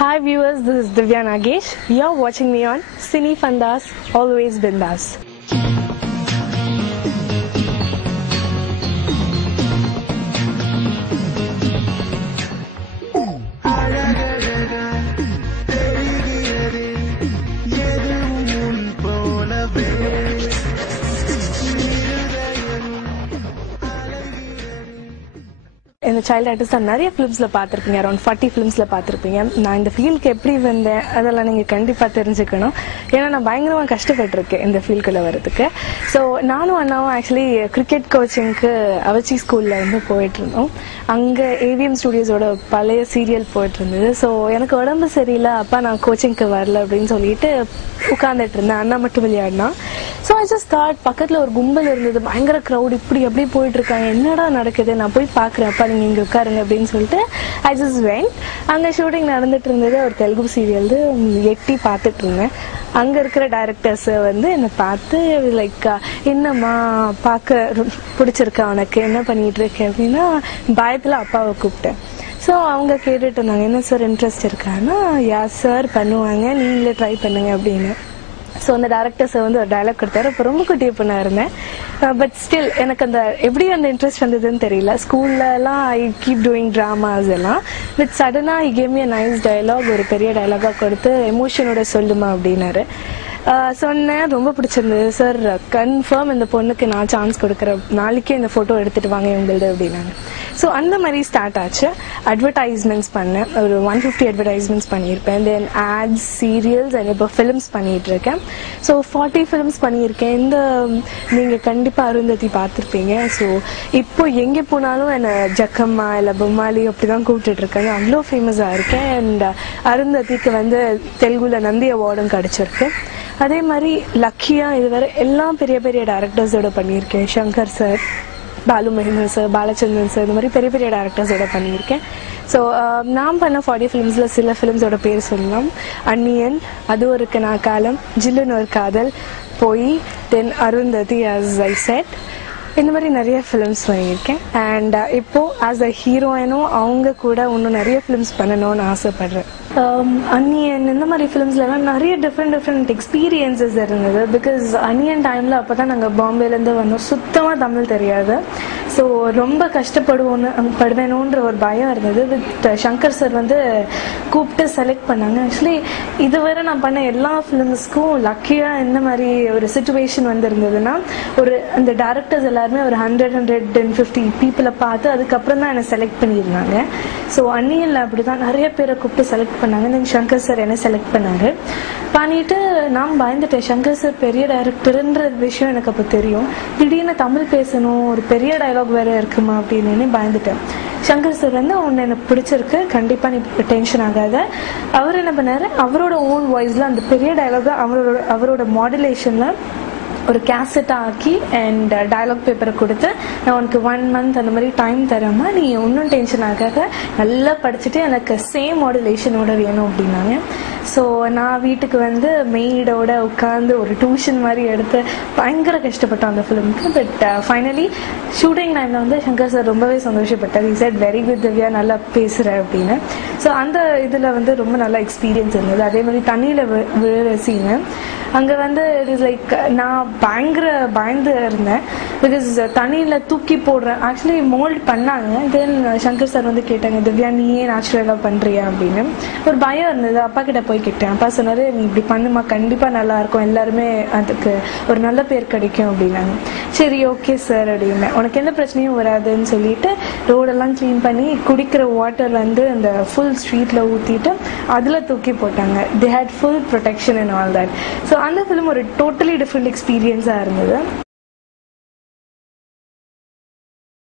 Hi viewers, this is Divya Nagesh. You are watching me on Cine Fandas, Always Bindas. இந்த child artist நிறைய ஃபிலிம்ஸ்ல பார்த்துருப்பீங்க, around 40 ஃபிலிம்ஸ்ல பார்த்துருப்பீங்க. நான் இந்த ஃபீல்டுக்கு எப்படி வந்தேன் அதெல்லாம் நீங்க கண்டிப்பா தெரிஞ்சுக்கணும். ஏன்னா நான் பயங்கரமா கஷ்டப்பட்டிருக்கேன் இந்த ஃபீல்டுக்குள்ள வரதுக்கு. ஸோ நானும் அண்ணாவும் ஆக்சுவலி கிரிக்கெட் கோச்சிங்க்கு அவச்சி ஸ்கூல்ல வந்து போயிட்டு இருந்தோம். அங்க ஏவிஎம் ஸ்டுடியோஸோட பழைய சீரியல் போயிட்டு இருந்தது. ஸோ எனக்கு உடம்பு சரியில்லை, அப்பா நான் கோச்சிங்க்கு வரல அப்படின்னு சொல்லிட்டு உட்கார்ந்துட்டு இருந்தேன். அண்ணா மட்டும் விளையாடினா. ஸோ ஐ ஜஸ்ட் தாட், பக்கத்துல ஒரு கும்பல் இருந்தது, பயங்கர க்ரௌட், இப்படி எப்படி போயிட்டு இருக்காங்க, என்னடா நடக்குது, நான் போய் பாக்குறேன், அப்பா நீங்க இங்க உட்காருங்க அப்படின்னு சொல்லிட்டு ஐ ஜஸ்ட் வென்ட். அங்க ஷூட்டிங் நடந்துட்டு இருந்தது, ஒரு தெலுங்கு சீரியல் எட்டி பார்த்துட்டு இருந்தேன். அங்க இருக்கிற டைரக்டர்ஸ் வந்து என்னை பார்த்து லைக், என்னம்மா பார்க்க பிடிச்சிருக்கா உனக்கு, என்ன பண்ணிட்டு இருக்கேன் அப்படின்னா பயத்துல அப்பாவை கூப்பிட்டேன். ஸோ அவங்க கேட்டுட்டு இருந்தாங்க, என்ன சார் இன்ட்ரெஸ்ட் இருக்கான்னா, யா சார் பண்ணுவாங்க, நீங்களே ட்ரை பண்ணுங்க அப்படின்னு. ஸோ அந்த டேரக்டர் சார் வந்து ஒரு டைலாக் கொடுத்தாரு. அப்போ ரொம்ப குட்டிய பொண்ணா இருந்தேன். பட் ஸ்டில் எனக்கு அந்த எப்படி அந்த இன்ட்ரெஸ்ட் வந்ததுன்னு தெரியல. ஸ்கூல்லலாம் ஐ கீப் டூயிங் ட்ராமாஸ் எல்லாம். பட் சடனாக I came a nice dialogue, ஒரு பெரிய டைலாகாக கொடுத்து எமோஷனோட சொல்லுமா அப்படின்னாரு. சொன்னேன், ரொம்ப பிடிச்சிருந்தது சார், கன்ஃபார்ம் இந்த பொண்ணுக்கு நான் சான்ஸ் கொடுக்குறேன், நாளைக்கே இந்த ஃபோட்டோ எடுத்துட்டு வாங்க உங்களது அப்படின்னாங்க. ஸோ அந்த மாதிரி ஸ்டார்ட் ஆச்சு. அட்வர்டைஸ்மெண்ட்ஸ் பண்ணேன், ஒரு 150 அட்வர்டைஸ்மெண்ட்ஸ் பண்ணியிருப்பேன். தென் ஆட்ஸ், சீரியல்ஸ் அண்ட் இப்போ ஃபிலிம்ஸ் பண்ணிட்டு இருக்கேன். ஸோ 40 ஃபிலிம்ஸ் பண்ணியிருக்கேன். இந்த நீங்கள் கண்டிப்பாக அருந்ததி பார்த்துருப்பீங்க. ஸோ இப்போ எங்கே போனாலும் என்னை ஜக்கம்மா இல்லை பொம்மாலி அப்படி தான் கூப்பிட்டுட்டு இருக்காங்க, அவ்வளோ ஃபேமஸாக இருக்கேன். அண்ட் அருந்ததிக்கு வந்து தெலுங்குல நந்தி அவார்டும் கிடச்சிருக்கு. அதே மாதிரி லக்கியா இதுவரை எல்லாம் பெரிய பெரிய டைரக்டர்ஸோட பண்ணியிருக்கேன். Shankar sir, Balu Mahendran sir, Balachandran sir, இந்த மாதிரி பெரிய பெரிய டைரக்டர்ஸோட பண்ணியிருக்கேன். ஸோ நான் பண்ண 40 ஃபிலிம்ஸில் சில ஃபிலிம்ஸோட பேர் சொல்லலாம். அந்நியன், அது ஒரு நான் காலம், ஜில்லுன்னு ஒரு காதல், போய், தென் அருந்ததி, as I said, இந்த மாதிரி நிறைய ஃபிலிம்ஸ் பண்ணியிருக்கேன். அண்ட் இப்போ ஆஸ் அ ஹீரோயினும் அவங்க கூட இன்னும் நிறைய ஃபிலிம்ஸ் பண்ணணும்னு ஆசைப்படுறேன். அன்னியன் இந்த மாதிரி ஃபிலிம்ஸ்லாம் நிறைய டிஃப்ரெண்ட் எக்ஸ்பீரியன்சஸ் இருந்தது. பிகாஸ் அன்னியன் டைமில் அப்போ தான் நாங்கள் பாம்பேலேருந்து வந்தோம், சுத்தமாக தமிழ் தெரியாது. ஸோ ரொம்ப கஷ்டப்படுவேணுன்ற ஒரு பயம் இருந்தது. வித் சங்கர் சார் வந்து கூப்பிட்டு செலக்ட் பண்ணாங்க. ஆக்சுவலி இதுவரை நான் பண்ண எல்லா ஃபிலிம்ஸ்க்கும் லக்கியாக என்ன மாதிரி ஒரு சுச்சுவேஷன் வந்து இருந்ததுன்னா, ஒரு அந்த டேரக்டர்ஸ் எல்லாருமே ஒரு 150 பீப்புளை பார்த்து அதுக்கப்புறம் தான் என்னை செலக்ட் பண்ணியிருந்தாங்க. ஸோ அன்னியனில் அப்படி தான் நிறைய பேரை கூப்பிட்டு செலக்ட் பண்ணாங்க. தென் சங்கர் சார் என்ன செலக்ட் பண்ணாரு. பண்ணிட்டு நான் பயந்துட்டேன், சங்கர் சார் பெரிய டைரக்டர்ன்ற விஷயம் எனக்கு அப்போ தெரியும். திடீர்னு தமிழ் பேசணும், ஒரு பெரிய டைலாக் வேற இருக்குமா அப்படின்னு பயந்துட்டேன். சங்கர் சார் வந்து உன்னை எனக்கு பிடிச்சிருக்கு, கண்டிப்பா நீ டென்ஷன் ஆகாத. அவர் என்ன பண்ணாரு, அவரோட ஓன் வாய்ஸ்ல அந்த பெரிய டைலாக அவரோட மாடுலேஷன்ல ஒரு கேசட்டை ஆக்கி அண்ட் டயலாக் பேப்பரை கொடுத்து, நான் உனக்கு 1 மந்த் அந்த மாதிரி டைம் தரமா, நீ ஒன்றும் டென்ஷன் ஆகாத, நல்லா படிச்சுட்டு எனக்கு சேம் மாடுலேஷனோட வேணும் அப்படின்னாங்க. ஸோ நான் வீட்டுக்கு வந்து மெய்டோட உட்காந்து ஒரு டியூஷன் மாதிரி எடுத்து பயங்கர கஷ்டப்பட்டோம் அந்த ஃபிலிமுக்கு. பட் ஃபைனலி ஷூட்டிங் டைமில் வந்து சங்கர் சார் ரொம்பவே சந்தோஷப்பட்டார். he said very good Divya, நல்லா பேசுகிற அப்படின்னு. ஸோ அந்த இதில் வந்து ரொம்ப நல்ல எக்ஸ்பீரியன்ஸ் இருந்தது. அதே மாதிரி தண்ணியில் விழுற சீனு, அங்கே வந்து இட் இஸ் லைக் நான் பயந்து இருந்தேன். பிகாஸ் தண்ணியில் தூக்கி போடுறேன். ஆக்சுவலி மோல்ட் பண்ணாங்க. தென் சங்கர் சார் வந்து கேட்டாங்க, திவ்யா நீயே நேச்சுரலாக பண்ணுறியா அப்படின்னு. ஒரு பயம் இருந்தது. அப்பா கிட்ட போய் கேட்டேன். அப்பா சொன்னாரு, நீ இப்படி பண்ணுமா, கண்டிப்பாக நல்லா இருக்கும், எல்லாருமே அதுக்கு ஒரு நல்ல பேர் கிடைக்கும் அப்படின்னாங்க. சரி ஓகே சார் அப்படின்னு, உனக்கு எந்த பிரச்சனையும் வராதுன்னு சொல்லிட்டு ரோடெல்லாம் க்ளீன் பண்ணி குடிக்கிற வாட்டர் வந்து அந்த ஃபுல் ஸ்ட்ரீட்ல ஊற்றிட்டு அதில் தூக்கி போட்டாங்க. They had full protection and all that. So அந்த ஃபிலிம் ஒரு டோட்டலி டிஃப்ரெண்ட் எக்ஸ்பீரியன்ஸாக இருந்தது.